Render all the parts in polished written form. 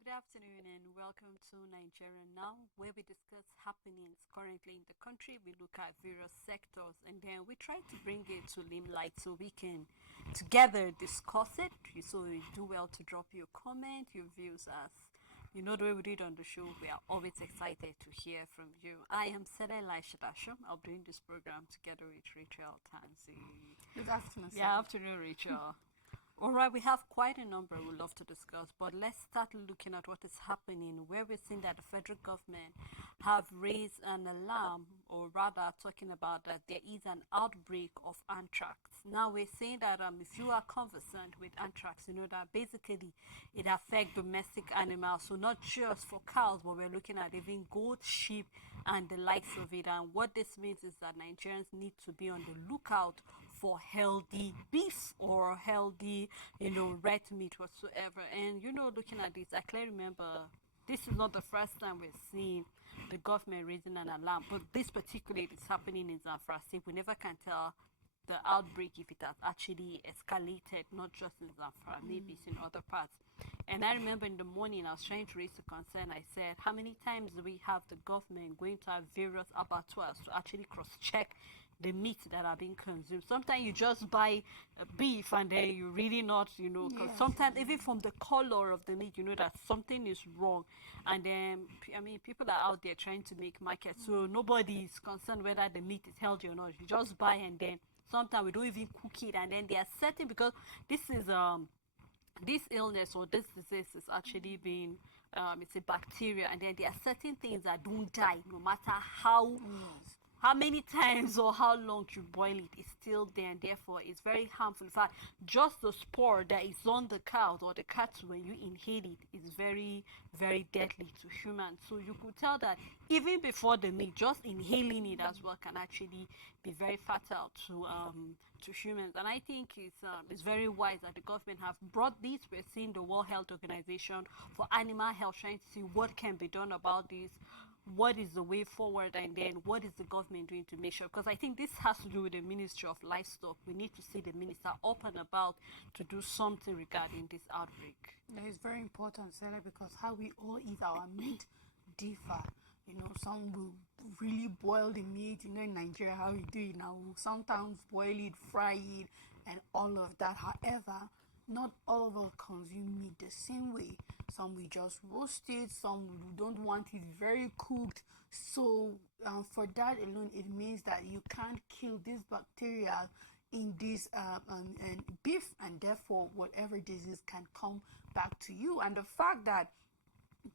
good afternoon, and welcome to Nigeria Now, where we discuss happenings currently in the country. We look at various sectors and then we try to bring it to limelight so we can together discuss it. So you do well to drop your comment, your views, as you know the way we do it on the show. We are always excited to hear from you. I am Sele Laishadasham. I'll be doing this program together with Rachel Tanzi. Good afternoon, sir. Yeah, afternoon, Rachel. All right, we have quite a number we'd love to discuss, but let's start looking at what is happening, where we're seeing that the federal government have raised an alarm, or rather talking about that there is an outbreak of anthrax. Now we're saying that if you are conversant with anthrax, you know that basically it affects domestic animals, so not just for cows, but we're looking at even goats, sheep, and the likes of it. And what this means is that Nigerians need to be on the lookout for healthy beef or healthy, red meat whatsoever. And looking at this, I clearly remember this is not the first time we're seeing the government raising an alarm, but this particularly is happening in Zamfara State. We never can tell the outbreak if it has actually escalated, not just in Zamfara, maybe it's in other parts. And I remember in the morning I was trying to raise the concern. I said, how many times do we have the government going to our various abattoirs to actually cross-check the meat that are being consumed? Sometimes you just buy beef and then you really not, because sometimes even from the color of the meat, you know that something is wrong. And then, people are out there trying to make market, so nobody is concerned whether the meat is healthy or not. You just buy, and then sometimes we don't even cook it, and then they are certain, because this illness or this disease is actually being it's a bacteria, and then there are certain things that don't die no matter how many times or how long you boil it, it's still there, and therefore it's very harmful. In fact, just the spore that is on the cows or the cattle, when you inhale it, is very, very deadly to humans. So you could tell that even before the meat, just inhaling it as well can actually be very fatal to humans. And I think it's very wise that the government have brought this. We're seeing the World Health Organization for animal health trying to see what can be done about this, what is the way forward, and then what is the government doing to make sure, because I think this has to do with the Ministry of Livestock. We need to see the minister up and about to do something regarding this outbreak. That is very important, Sarah, because how we all eat our meat differ. Some will really boil the meat. In Nigeria, how we do it now, we'll sometimes boil it, fry it, and all of that. However, not all of us consume meat the same way. Some we just roast it, some we don't want it very cooked. So for that alone, it means that you can't kill this bacteria in this and beef, and therefore whatever disease can come back to you. And the fact that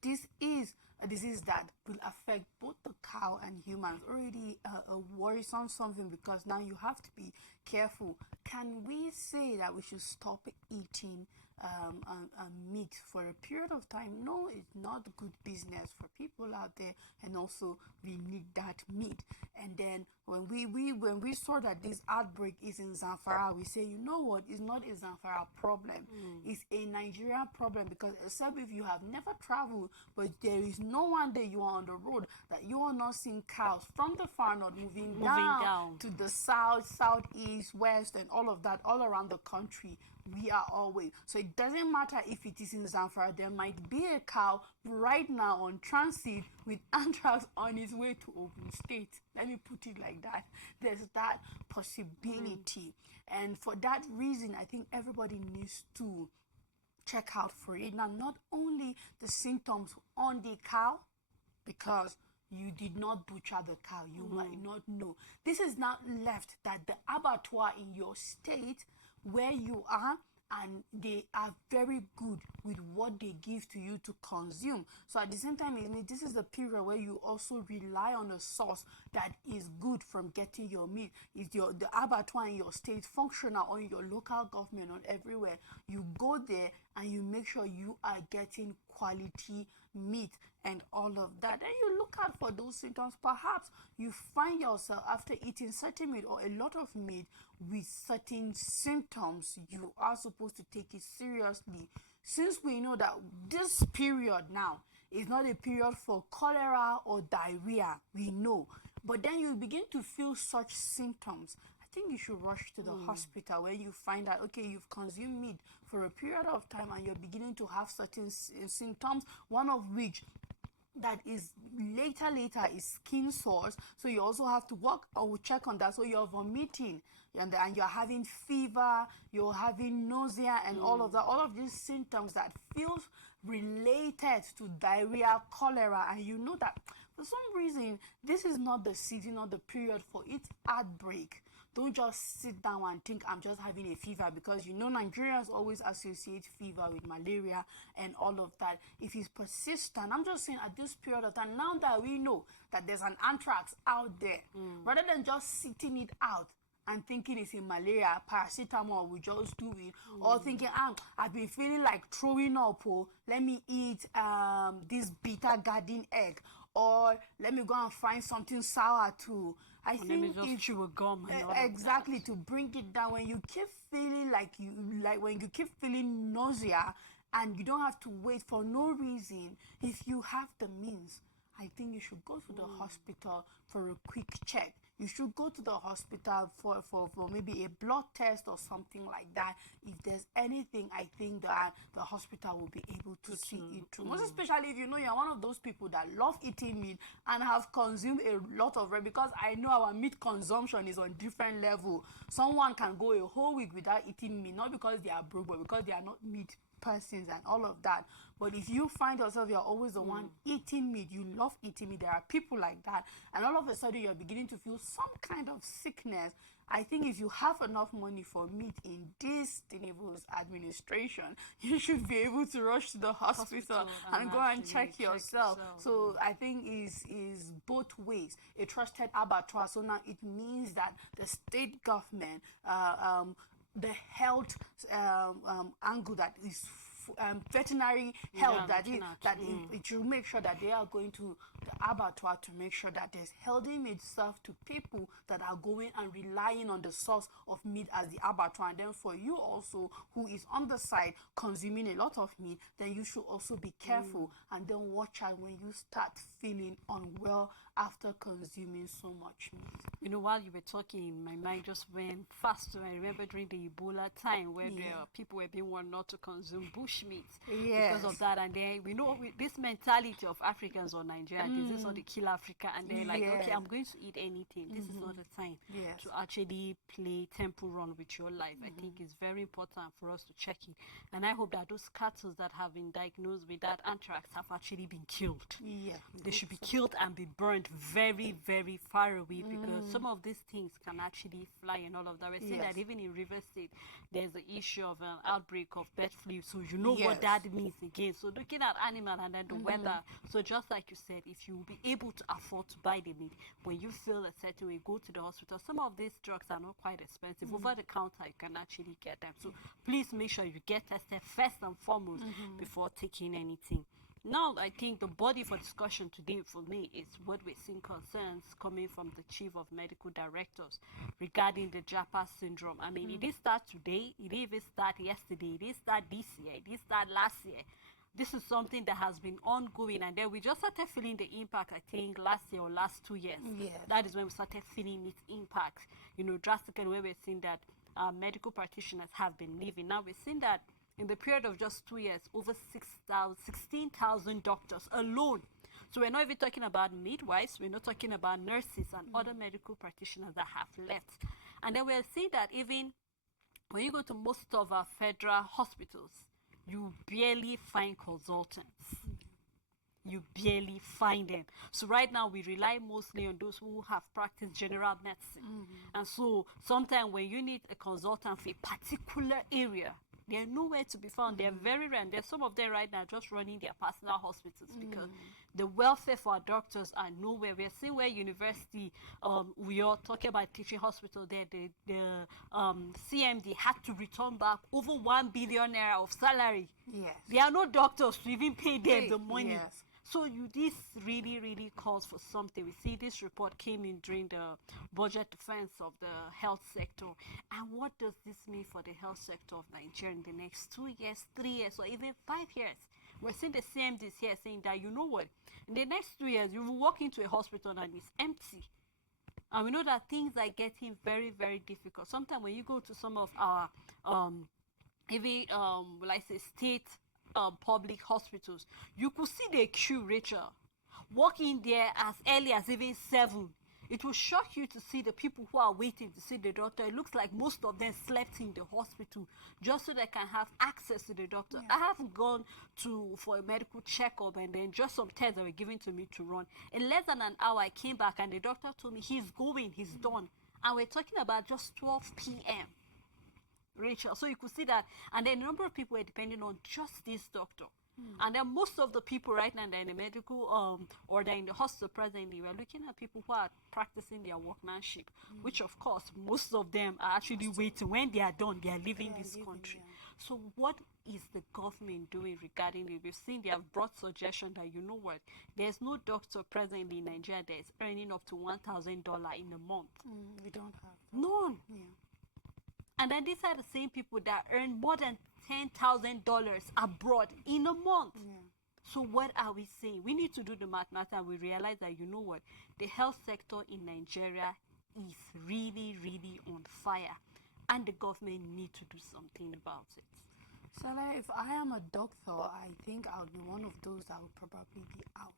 this is a disease that will affect both the cow and humans already a worrisome something, because now you have to be careful. Can we say that we should stop eating meat for a period of time? No, it's not good business for people out there, and also we need that meat. And then when we saw that this outbreak is in Zamfara, we say, you know what, it's not a Zamfara problem, it's a Nigerian problem, because except if you have never traveled, but there is no one day you are on the road that you are not seeing cows from the far north moving down to the south, southeast, west, and all of that, all around the country. We are always, so it doesn't matter if it is in Zamfara. There might be a cow right now on transit with anthrax on its way to Ogun State. Let me put it like that. There's that possibility, and for that reason, I think everybody needs to check out for it. Now, not only the symptoms on the cow, because you did not butcher the cow, you might not know. This is not left that the abattoir in your state where you are, and they are very good with what they give to you to consume. So at the same time, this is the period where you also rely on a source that is good from getting your meat. Is the abattoir in your state functional, or in your local government, or everywhere? You go there and you make sure you are getting quality meat and all of that. Then you look out for those symptoms. Perhaps you find yourself after eating certain meat or a lot of meat with certain symptoms. You are supposed to take it seriously, since we know that this period now is not a period for cholera or diarrhea. We know, but then you begin to feel such symptoms. I think you should rush to the hospital when you find out, okay, you've consumed meat for a period of time and you're beginning to have certain symptoms, one of which that is later is skin sores, so you also have to work or check on that. So you're vomiting and you're having fever, you're having nausea and all of that, all of these symptoms that feels related to diarrhea, cholera, and you know that for some reason this is not the season or the period for its outbreak. Don't just sit down and think I'm just having a fever, because you know Nigerians always associate fever with malaria and all of that. If it's persistent, I'm just saying at this period of time, now that we know that there's an anthrax out there, rather than just sitting it out and thinking it's a malaria, paracetamol will just do it, or thinking I've been feeling like throwing up, oh, let me eat this bitter garden egg, or let me go and find something sour too. I Let think me just chew a gum and all of exactly that. to bring it down. When you keep feeling when you keep feeling nausea and you don't have to wait for no reason, if you have the means, I think you should go to the hospital for a quick check. You should go to the hospital for maybe a blood test or something like that. If there's anything, I think that the hospital will be able to see it through. Most especially if you know you're one of those people that love eating meat and have consumed a lot of it, because I know our meat consumption is on different level. Someone can go a whole week without eating meat, not because they are broke, but because they are not meat persons and all of that. But if you find yourself you're always the one eating meat, you love eating meat, there are people like that, and all of a sudden you're beginning to feel some kind of sickness, I think if you have enough money for meat in this Tinubu's administration, you should be able to rush to the hospital and go and check yourself. So I think is both ways. A trusted abattoir, so now it means that the state government, the health angle that is veterinary health, it should make sure that they are going to the abattoir to make sure that there's healthy meat served to people that are going and relying on the source of meat as the abattoir. And then for you also, who is on the side consuming a lot of meat, then you should also be careful and then watch out when you start feeling unwell after consuming so much meat. You know, while you were talking, my mind just went faster. I remember during the Ebola time where people were being warned not to consume bush meat because of that. And then we know this mentality of Africans or Nigerians, this is not to kill Africa. And they're like, okay, I'm going to eat anything. This is not the time to actually play temple run with your life. I think it's very important for us to check it. And I hope that those cattle that have been diagnosed with that anthrax have actually been killed. They should be killed and be burned very, very far away, because some of these things can actually fly and all of that. We're saying that even in River State, there's the issue of an outbreak of bird flu. So you know what that means again. So looking at animal and then the weather. So just like you said, if you will be able to afford to buy the meat, when you feel a certain way, go to the hospital. Some of these drugs are not quite expensive. Over the counter, you can actually get them. So please make sure you get tested first and foremost before taking anything. Now, I think the body for discussion today for me is what we're seeing concerns coming from the Chief of Medical Directors regarding the Japa syndrome. I mean, it didn't start today, it didn't even start yesterday, it didn't start this year, it didn't start last year. This is something that has been ongoing, and then we just started feeling the impact, I think, last year or last 2 years. That is when we started feeling its impact, you know, drastically, where we're seeing that medical practitioners have been leaving. Now we're seeing that in the period of just 2 years, over 16,000 doctors alone. So we're not even talking about midwives, we're not talking about nurses and other medical practitioners that have left. And then we're seeing that even when you go to most of our federal hospitals, you barely find consultants. You barely find them. So right now we rely mostly on those who have practiced general medicine. And so sometimes when you need a consultant for a particular area, they're nowhere to be found. They're very rare. There's some of them right now just running their personal hospitals because the welfare for our doctors are nowhere. We're seeing where university, we are talking about teaching hospital there, the CMD had to return back over 1 billion naira of salary. There are no doctors to even pay them the money. So this really, really calls for something. We see this report came in during the budget defense of the health sector. And what does this mean for the health sector of Nigeria in the next 2 years, 3 years, or even 5 years? We're seeing the CMDs here saying that, you know what, in the next 2 years, you will walk into a hospital and it's empty. And we know that things are getting very, very difficult. Sometimes when you go to some of our even like say state public hospitals, you could see the queue, Rachel. Walk in there as early as even 7. It will shock you to see the people who are waiting to see the doctor. It looks like most of them slept in the hospital just so they can have access to the doctor. I have gone to for a medical checkup, and then just some tests that were given to me to run. In less than an hour, I came back and the doctor told me he's done. And we're talking about just 12 p.m. Rachel. So you could see that, and then a number of people were depending on just this doctor. And then most of the people right now, they're in the medical or they're in the hospital presently, we're looking at people who are practicing their workmanship, which of course most of them are actually waiting. When they are done, they are leaving this country. So what is the government doing regarding it? We've seen they have brought suggestion that, you know what, there's no doctor presently in Nigeria that is earning up to $1,000 in a month. We don't have. None. And then these are the same people that earn more than $10,000 abroad in a month. So what are we saying? We need to do the math now, and we realize that, you know what, the health sector in Nigeria is really, really on fire, and the government need to do something about it. So like, if I am a doctor, I think I'll be one of those that will probably be out.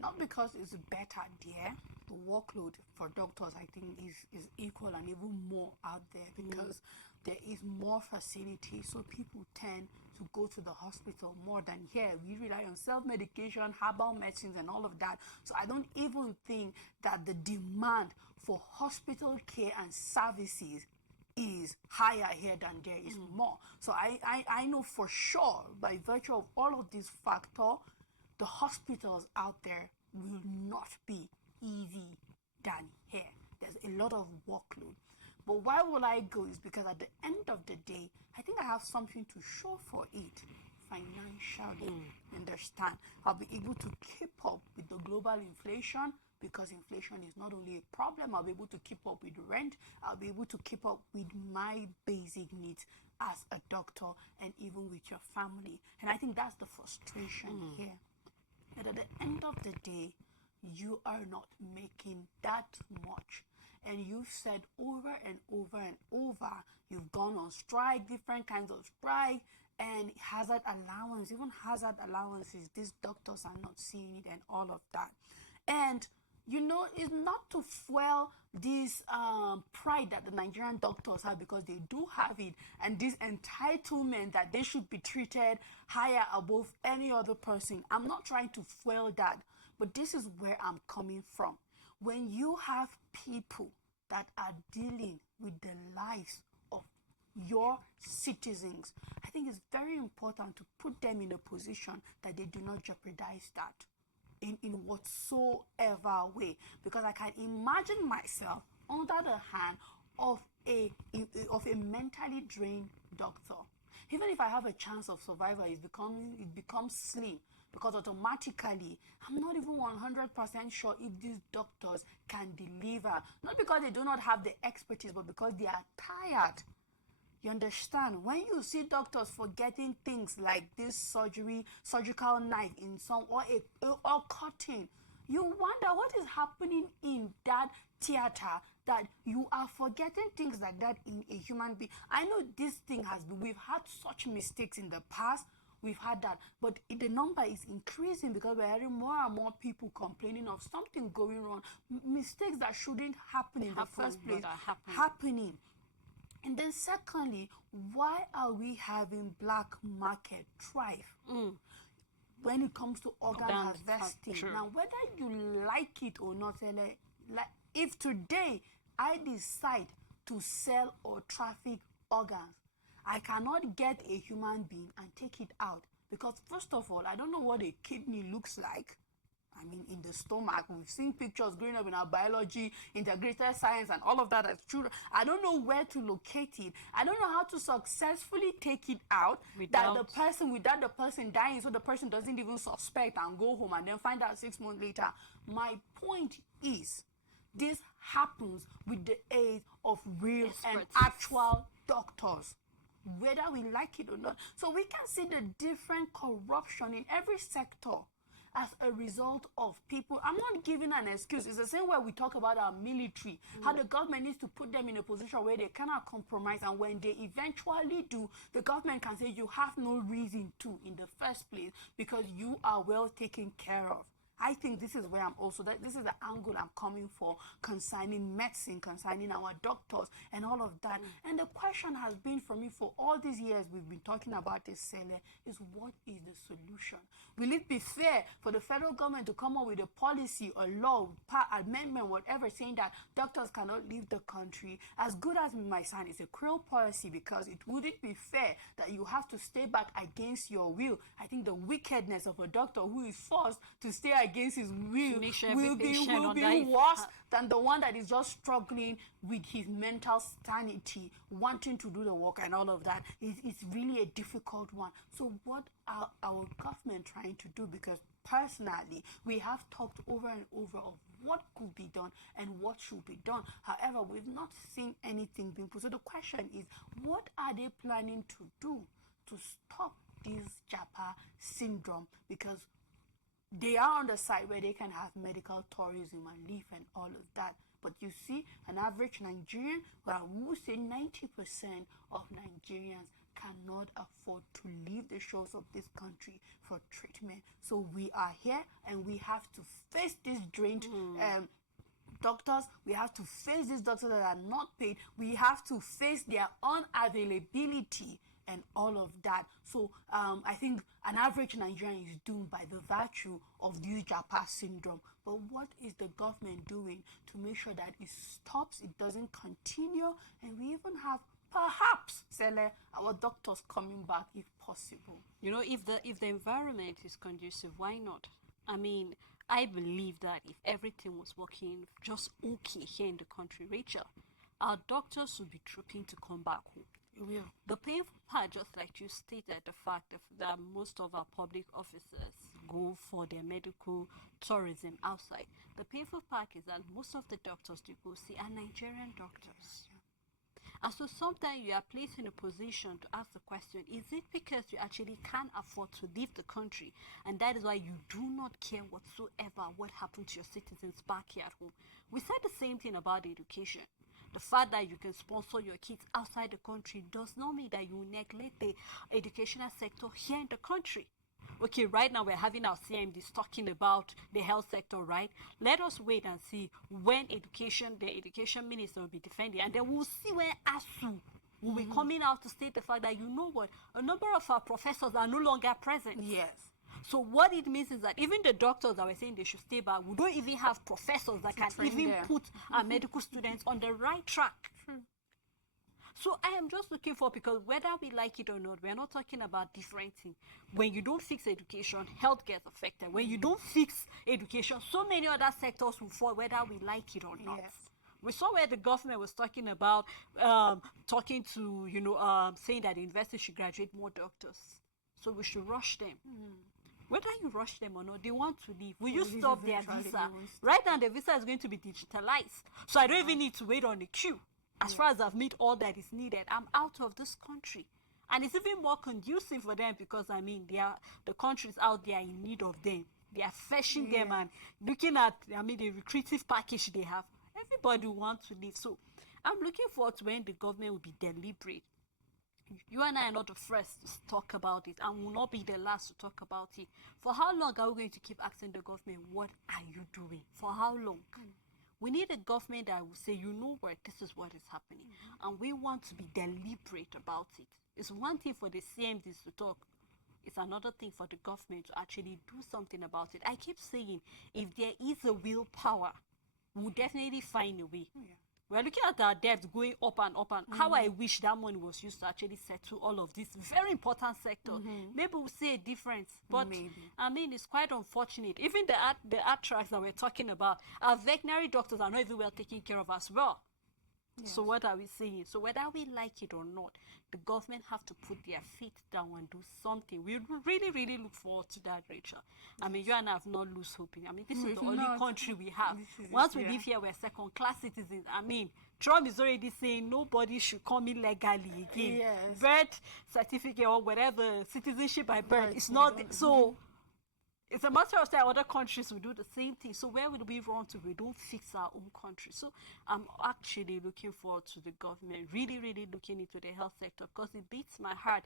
Not because it's better there. The workload for doctors, I think, is equal and even more out there because there is more facility. So people tend to go to the hospital more than here. We rely on self-medication, herbal medicines, and all of that. So I don't even think that the demand for hospital care and services is higher here than there is more. So I know for sure, by virtue of all of these factors, the hospitals out there will not be easy than here. There's a lot of workload. But why will I go is because at the end of the day, I think I have something to show for it financially. Understand? I'll be able to keep up with the global inflation because inflation is not only a problem. I'll be able to keep up with rent. I'll be able to keep up with my basic needs as a doctor and even with your family. And I think that's the frustration here. And at the end of the day, you are not making that much. And you've said over and over and over, you've gone on strike, different kinds of strike, and hazard allowance, even hazard allowances, these doctors are not seeing it and all of that. And you know, it's not to fuel this pride that the Nigerian doctors have, because they do have it, and this entitlement that they should be treated higher above any other person. I'm not trying to fuel that, but this is where I'm coming from. When you have people that are dealing with the lives of your citizens, I think it's very important to put them in a position that they do not jeopardize that in whatsoever way, because I can imagine myself under the hand of a mentally drained doctor. Even if I have a chance of survival, it becomes slim, because automatically I'm not even 100% sure if these doctors can deliver, not because they do not have the expertise, but because they are tired. You understand? When you see doctors forgetting things like this surgical knife in some, or cutting, you wonder what is happening in that theater, that you are forgetting things like that in a human being. I know this thing we've had such mistakes in the past. We've had that, but the number is increasing because we're hearing more and more people complaining of something going wrong, mistakes that shouldn't happen in the first place happening. And then secondly, why are we having black market thrive when it comes to organ harvesting? Now, whether you like it or not, like if today I decide to sell or traffic organs, I cannot get a human being and take it out, because first of all, I don't know what a kidney looks like. I mean, in the stomach, we've seen pictures growing up in our biology, integrated science, and all of that as children. I don't know where to locate it. I don't know how to successfully take it out without the person dying, so the person doesn't even suspect and go home and then find out 6 months later. My point is, this happens with the aid of real and actual doctors, whether we like it or not. So we can see the different corruption in every sector. as a result of people. I'm not giving an excuse. It's the same way we talk about our military, how the government needs to put them in a position where they cannot compromise, and when they eventually do, the government can say you have no reason to in the first place because you are well taken care of. I think this is where I'm also, that this is the angle I'm coming for concerning medicine, concerning our doctors and all of that. And the question has been for me for all these years we've been talking about this, Sele, is what is the solution? Will it be fair for the federal government to come up with a policy or law, amendment, whatever, saying that doctors cannot leave the country? As good as it might sound, it's a cruel policy because it wouldn't be fair that you have to stay back against your will. I think the wickedness of a doctor who is forced to stay against his will will be worse than the one that is just struggling with his mental sanity, wanting to do the work and all of that. It's really a difficult one. So what are our government trying to do? Because personally, we have talked over and over of what could be done and what should be done. However, we've not seen anything being put. So the question is, what are they planning to do to stop this Japa syndrome? Because they are on the side where they can have medical tourism and live and all of that. But you see, an average Nigerian, well, we would say 90% of Nigerians cannot afford to leave the shores of this country for treatment. So we are here and we have to face this drained doctors. We have to face these doctors that are not paid. We have to face their unavailability and all of that. So I think an average Nigerian is doomed by the virtue of this Japa syndrome. But what is the government doing to make sure that it stops, it doesn't continue, and we even have perhaps, Sele, our doctors coming back if possible? You know, if the environment is conducive, why not? I mean, I believe that if everything was working just okay here in the country, Rachel, our doctors would be trooping to come back home. Yeah. The painful part, just like you stated, the fact that most of our public officers go for their medical tourism outside. The painful part is that most of the doctors you go see are Nigerian doctors. And so sometimes you are placed in a position to ask the question, is it because you actually can't afford to leave the country, and that is why you do not care whatsoever what happened to your citizens back here at home? We said the same thing about education. The fact that you can sponsor your kids outside the country does not mean that you neglect the educational sector here in the country. Okay, right now we're having our CMDs talking about the health sector, right? Let us wait and see when the education minister will be defending, and then we'll see when ASU will be coming out to state the fact that, you know what, a number of our professors are no longer present. Yes. So what it means is that even the doctors that were saying they should stay back, we don't even have professors that can even put our medical students on the right track. So I am just looking for, because whether we like it or not, we are not talking about different things. When you don't fix education, health gets affected. When you don't fix education, so many other sectors will fall, whether we like it or not. Yes. We saw where the government was talking about, saying that the university should graduate more doctors. So we should rush them. Whether you rush them or not, they want to leave. Will you stop their visa? Right now, the visa is going to be digitalized. So I don't even need to wait on the queue. As far as I've made all that is needed, I'm out of this country. And it's even more conducive for them because, I mean, the countries out there in need of them. They are fetching them and looking at, the recruitive package they have. Everybody wants to leave. So I'm looking forward to when the government will be deliberate. You and I are not the first to talk about it, and will not be the last to talk about it. For how long are we going to keep asking the government, what are you doing? For how long? We need a government that will say, you know what, this is what is happening. And we want to be deliberate about it. It's one thing for the CMDs to talk. It's another thing for the government to actually do something about it. I keep saying, if there is a willpower, we'll definitely find a way. We're looking at our debts going up and up, and how I wish that money was used to actually settle all of these very important sectors. Maybe we'll see a difference, but I mean, it's quite unfortunate. Even the attracts that we're talking about, our veterinary doctors are not even well taken care of as well. Yes. So what are we saying? So whether we like it or not, the government have to put their feet down and do something. We really, really look forward to that, Rachel. I mean, you and I have not lose hope. I mean, this is the only country we have. Once we live here, we're second-class citizens. I mean, Trump is already saying nobody should come in legally again. Yes. Birth certificate or whatever, citizenship by birth, it's not. So it's a matter of time other countries will do the same thing. So where will we run to? We don't fix our own country. So I'm actually looking forward to the government really, really looking into the health sector, because it beats my heart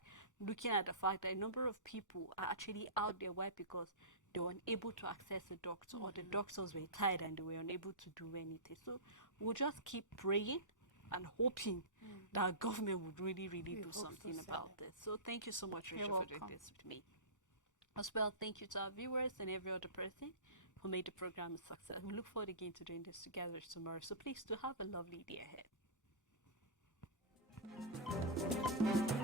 looking at the fact that a number of people are actually out there. Why? Because they were unable to access a doctor, or the doctors were tired and they were unable to do anything. So we'll just keep praying and hoping that our government would really, really do something about this. So thank you so much, Rachel, for doing this with me. As well, thank you to our viewers and every other person who made the program a success. We look forward again to doing this together tomorrow. So please do have a lovely day ahead.